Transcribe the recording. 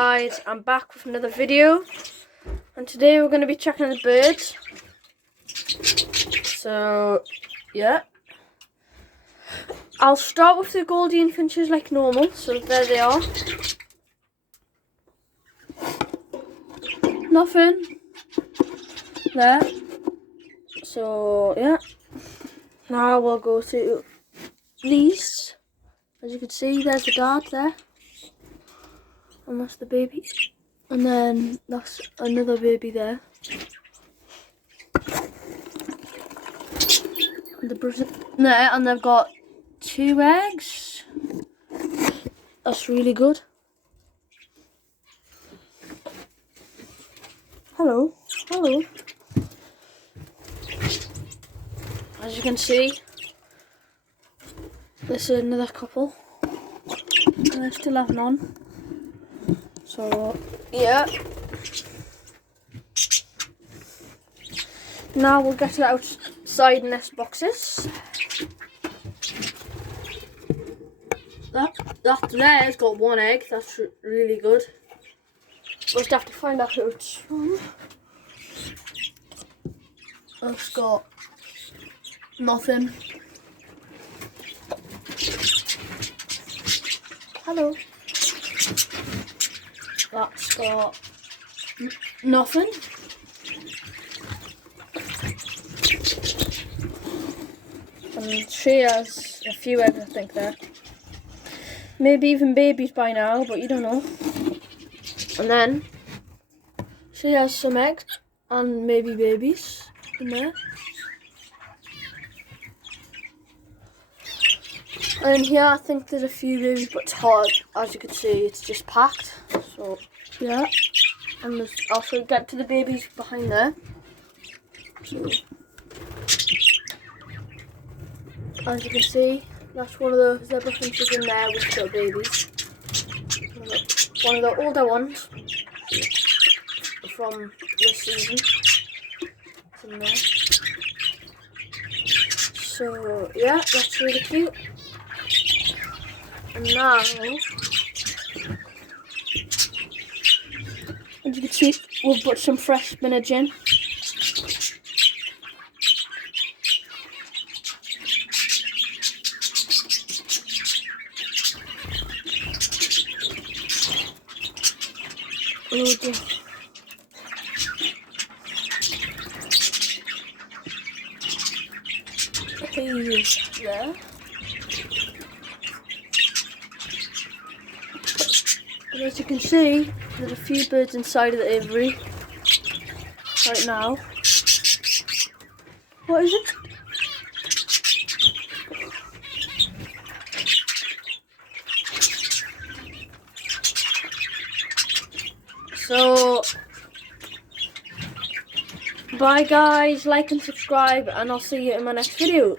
Guys, I'm back with another video, and today we're going to be checking the birds. So yeah, I'll start with the Goldie and Finches like normal. So there they are. Nothing there. So yeah, now we'll go to these. As you can see, there's the dad there, and that's the baby, and then that's another baby there. And there, and they've got 2 eggs. That's really good. Hello, hello. As you can see, this is another couple, and they're still having on. So yeah. Now we'll get to the outside nest boxes. That there's got 1 egg. That's really good. We'll just have to find out who it's from. It's got nothing. Hello. That's got nothing. And she has a few eggs, I think, there. Maybe even babies by now, but you don't know. And then she has some eggs and maybe babies in there. And here I think there's a few babies, but it's hard. As you can see, it's just packed. So yeah. And there's also get to the babies behind there. So as you can see, that's one of the zebra finches in there with little babies. One of the older ones from this season. It's in there. So yeah, that's really cute. And now, as you can see, we've put some fresh spinach in. Loads of peas there. And as you can see, there's a few birds inside of the aviary right now. What is it? So, bye guys, like and subscribe, and I'll see you in my next video.